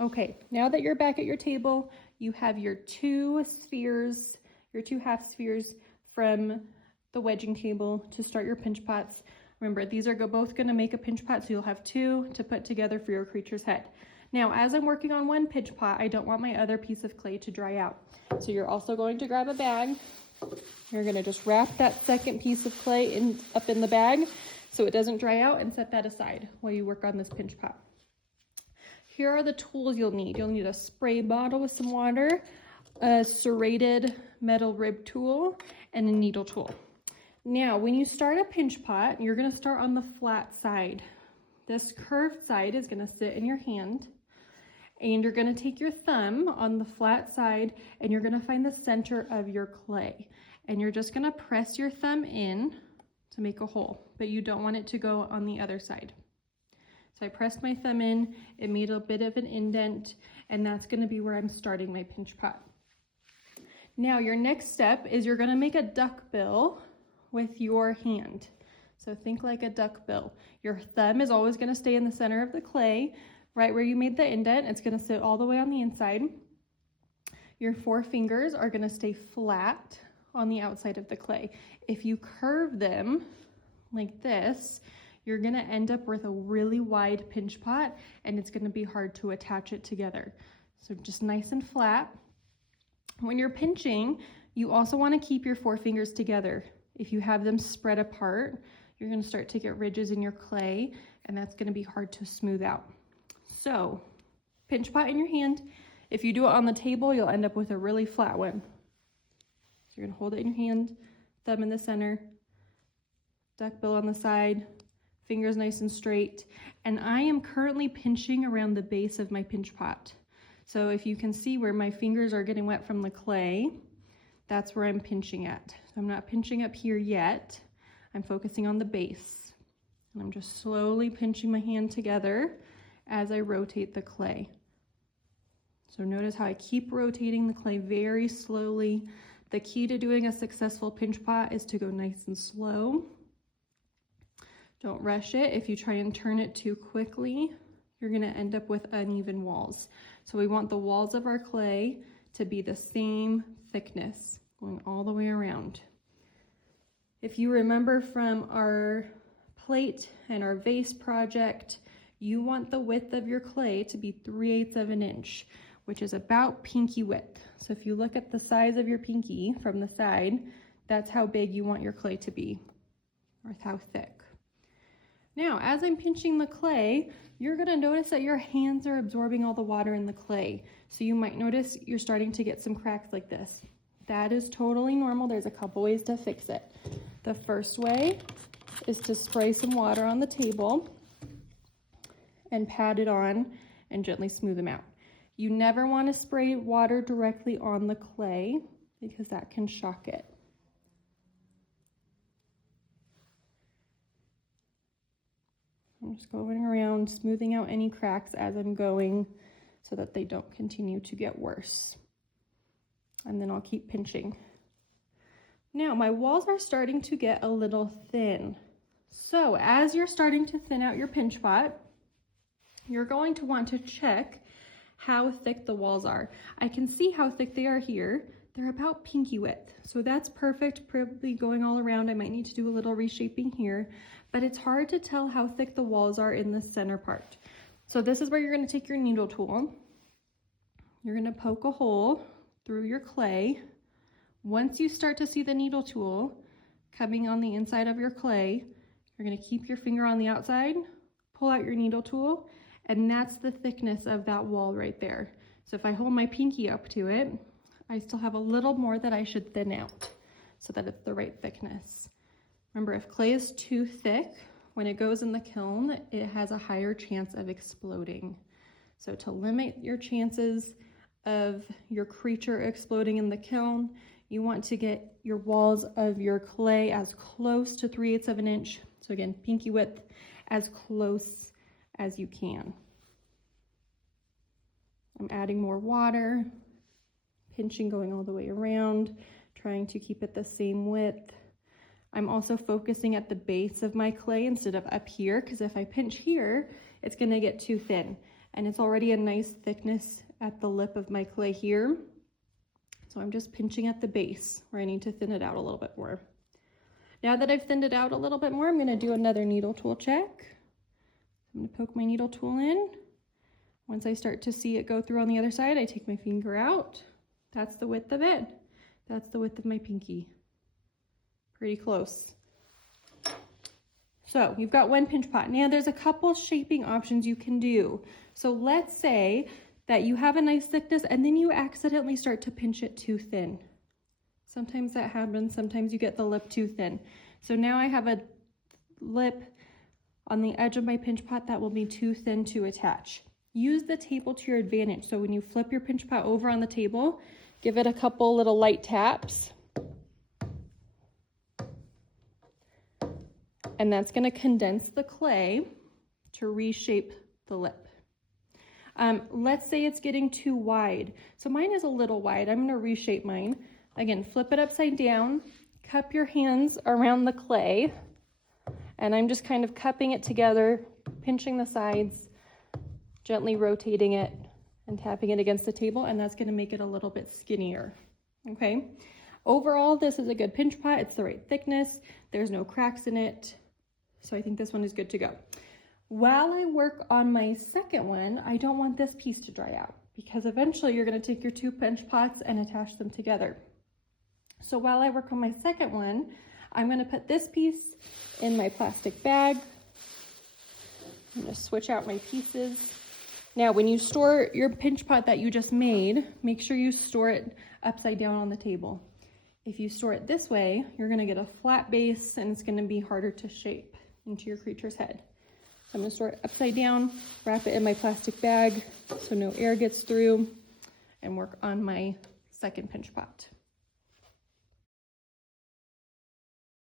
Okay, now that you're back at your table, you have your two half spheres from the wedging table to start your pinch pots. Remember, these are both going to make a pinch pot, so you'll have two to put together for your creature's head. Now, as I'm working on one pinch pot, I don't want my other piece of clay to dry out. So you're also going to grab a bag. You're going to just wrap that second piece of clay up in the bag so it doesn't dry out, and set that aside while you work on this pinch pot. Here are the tools you'll need. You'll need a spray bottle with some water, a serrated metal rib tool, and a needle tool. Now, when you start a pinch pot, you're going to start on the flat side. This curved side is going to sit in your hand, and you're going to take your thumb on the flat side, and you're going to find the center of your clay. And you're just going to press your thumb in to make a hole, but you don't want it to go on the other side. So I pressed my thumb in, it made a bit of an indent, and that's going to be where I'm starting my pinch pot. Now your next step is you're going to make a duck bill with your hand. So think like a duck bill. Your thumb is always going to stay in the center of the clay, right where you made the indent. It's going to sit all the way on the inside. Your four fingers are going to stay flat on the outside of the clay. If you curve them like this, you're going to end up with a really wide pinch pot, and it's going to be hard to attach it together. So just nice and flat. When you're pinching, you also want to keep your four fingers together. If you have them spread apart, you're going to start to get ridges in your clay, and that's going to be hard to smooth out. So pinch pot in your hand. If you do it on the table, you'll end up with a really flat one. So you're going to hold it in your hand, thumb in the center, duck bill on the side, fingers nice and straight. And I am currently pinching around the base of my pinch pot. So if you can see where my fingers are getting wet from the clay, that's where I'm pinching at. So I'm not pinching up here yet. I'm focusing on the base. And I'm just slowly pinching my hand together as I rotate the clay. So notice how I keep rotating the clay very slowly. The key to doing a successful pinch pot is to go nice and slow. Don't rush it. If you try and turn it too quickly, you're going to end up with uneven walls. So we want the walls of our clay to be the same thickness, going all the way around. If you remember from our plate and our vase project, you want the width of your clay to be 3/8 of an inch, which is about pinky width. So if you look at the size of your pinky from the side, that's how big you want your clay to be, or how thick. Now, as I'm pinching the clay, you're going to notice that your hands are absorbing all the water in the clay. So you might notice you're starting to get some cracks like this. That is totally normal. There's a couple ways to fix it. The first way is to spray some water on the table and pat it on and gently smooth them out. You never want to spray water directly on the clay because that can shock it. I'm just going around, smoothing out any cracks as I'm going so that they don't continue to get worse. And then I'll keep pinching. Now my walls are starting to get a little thin. So as you're starting to thin out your pinch pot, you're going to want to check how thick the walls are. I can see how thick they are here. They're about pinky width. So that's perfect, probably going all around. I might need to do a little reshaping here, but it's hard to tell how thick the walls are in the center part. So this is where you're going to take your needle tool. You're going to poke a hole through your clay. Once you start to see the needle tool coming on the inside of your clay, you're going to keep your finger on the outside, pull out your needle tool, and that's the thickness of that wall right there. So if I hold my pinky up to it, I still have a little more that I should thin out so that it's the right thickness. Remember, if clay is too thick, when it goes in the kiln, it has a higher chance of exploding. So to limit your chances of your creature exploding in the kiln, you want to get your walls of your clay as close to 3/8 of an inch. So again, pinky width, as close as you can. I'm adding more water, pinching going all the way around, trying to keep it the same width. I'm also focusing at the base of my clay instead of up here, because if I pinch here, it's going to get too thin. and it's already a nice thickness at the lip of my clay here. So I'm just pinching at the base where I need to thin it out a little bit more. Now that I've thinned it out a little bit more, I'm going to do another needle tool check. I'm going to poke my needle tool in. Once I start to see it go through on the other side, I take my finger out. That's the width of it. That's the width of my pinky. Pretty close. So you've got one pinch pot. Now there's a couple shaping options you can do. So let's say that you have a nice thickness and then you accidentally start to pinch it too thin. Sometimes that happens. Sometimes you get the lip too thin. So now I have a lip on the edge of my pinch pot that will be too thin to attach. Use the table to your advantage. So when you flip your pinch pot over on the table, give it a couple little light taps. And that's going to condense the clay to reshape the lip. Let's say it's getting too wide. So mine is a little wide. I'm going to reshape mine. Again, flip it upside down, cup your hands around the clay, and I'm just kind of cupping it together, pinching the sides, gently rotating it and tapping it against the table, and that's going to make it a little bit skinnier. Okay. Overall, this is a good pinch pot. It's the right thickness. There's no cracks in it. So I think this one is good to go. While I work on my second one, I don't want this piece to dry out because eventually you're going to take your two pinch pots and attach them together. So while I work on my second one, I'm going to put this piece in my plastic bag. I'm going to switch out my pieces. Now, when you store your pinch pot that you just made, make sure you store it upside down on the table. If you store it this way, you're going to get a flat base and it's going to be harder to shape into your creature's head. So I'm going to store it upside down, wrap it in my plastic bag so no air gets through, and work on my second pinch pot.